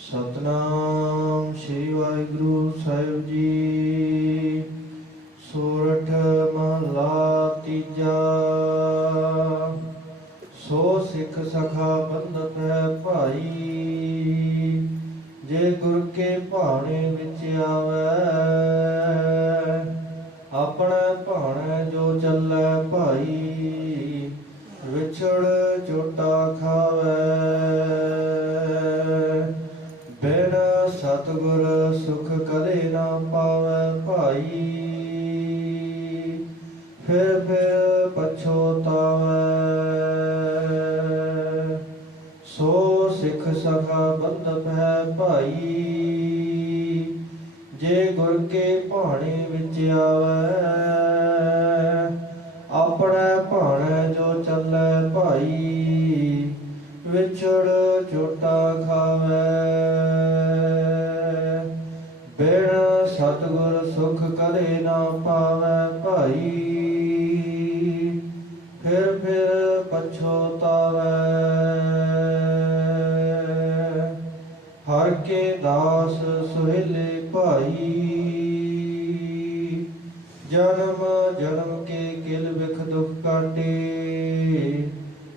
ਸਤਨਾਮ ਸ੍ਰੀ ਵਾਹਿਗੁਰੂ ਸਾਹਿਬ ਜੀ। ਸੋਰਠ ਮਹਲਾ ਤੀਜਾ। ਸੋ ਸਿੱਖ ਸਖਾ ਬੰਧਤ ਭਾਈ, ਜੇ ਗੁਰ ਕੇ ਭਾਣੇ ਵਿੱਚ ਆਵੈ, ਆਪਣਾ ਭਾਣੇ ਜੋ ਚੱਲੈ ਭਾਈ, ਵਿਛੜ ਝੋਟਾ ਖਾਵੈ। ਸਤਗੁਰ ਸੁਖ ਕਦੇ ਨਾ ਪਾਵੈ ਭਾਈ। ਫਿਰ ਫਿਰ ਪਛੋਤਾਵੈ ਸੋ ਸਿੱਖ ਸਖਾ ਬੰਧਪ ਹੈ ਭਾਈ। ਜੇ ਗੁਰ ਕੇ ਭਾਣੇ ਵਿੱਚ ਆਵੈ, ਆਪਣੇ ਭਾਣੇ ਜੋ ਚੱਲੈ ਭਾਈ, ਵਿਛੜ ਛੋਟਾ ਖਾਵੈ। ਬਿਨ ਸਤਗੁਰ ਸੁਖ ਕਦੇ ਨਾ ਪਾਵੈ ਭਾਈ। ਫਿਰ ਫਿਰ ਪਛੋਤਾਵੈ ਹਰ ਕੇ ਦਾਸ ਸੁਹੇਲੇ ਭਾਈ। ਜਨਮ ਜਨਮ ਕੇ ਕਿਲ ਵਿਖ ਦੁਖ ਕਾਟੇ।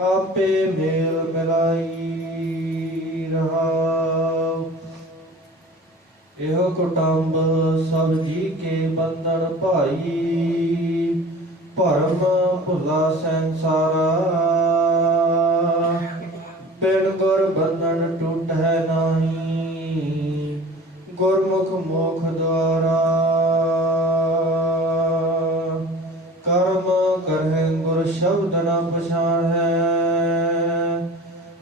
ਆਪੇ ਮੇਲ ਮਿਲਾਈ ਰਹਾਉ ਇਹੋ ਕੁਟੰਬ ਸਭ ਜੀ ਕੇ ਬੰਧਨ ਭਾਈ। ਭਰਮ ਭੁਲਾ ਸੰਸਾਰਾ। ਬਿਨ ਗੁਰ ਬੰਧਨ ਟੁੱਟੈ ਨਾਹੀ। ਗੁਰਮੁਖ ਮੋਖ ਦੁਆਰਾ। ਕਰਮ ਕਰਹਿ ਗੁਰ ਸ਼ਬਦ ਨ ਪਛਾਣੈ।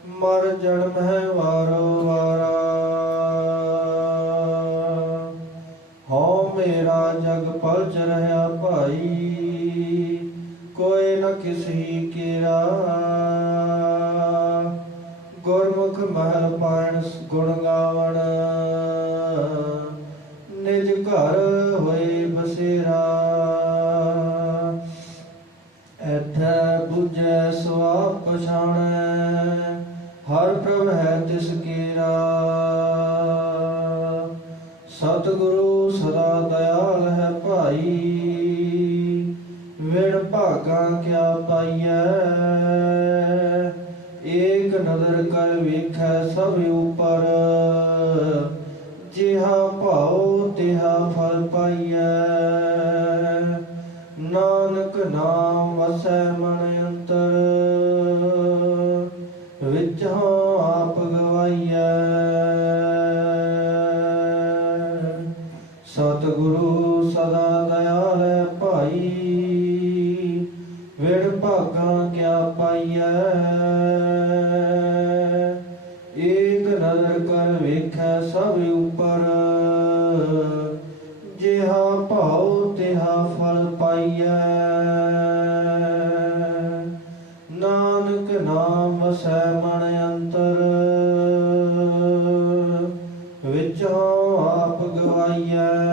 ਮਰ ਜਨਮ ਹੈ ਵਾਰ ਭਾਈ ਕੋਈ ਨ ਕਿਸੇ ਕੀਰਾ। ਗੁਰਮੁਖ ਮਹਿਲ ਪਾਣ ਗੁਣ ਗਾਵਣ। ਨਿਜ ਘਰ ਹੋਏ ਬਸੇਰਾ। ਕਿਆ ਪਾਈਐ ਏਕ ਨਦਰ ਕਰ ਵੇਖੈ ਸਭ ਉਪਰ। ਜਿਹਾ ਭਾਉ, ਤਿਹਾ ਫਲ ਪਾਈਐ। ਨਾਨਕ ਨਾਮ ਵਸੈ ਮਨ ਅੰਤਰ। ਵਿੱਚ ਆਪ ਗਵਾਈਐ। ਸਤਿਗੁਰੂ ਸਦਾ ਦਇਆਲ ਪਾਈਐ। ਏਕ ਨਜ਼ਰ ਕਰ ਵੇਖੈ ਸਭ ਉਪਰ। ਜਿਹਾ ਭਾਉ, ਤਿਹਾ ਫਲ ਪਾਈਐ। ਨਾਨਕ ਨਾਮ ਵਸੈ ਮਨ ਅੰਤਰ। ਵਿੱਚੋਂ ਆਪ ਗਵਾਈਐ।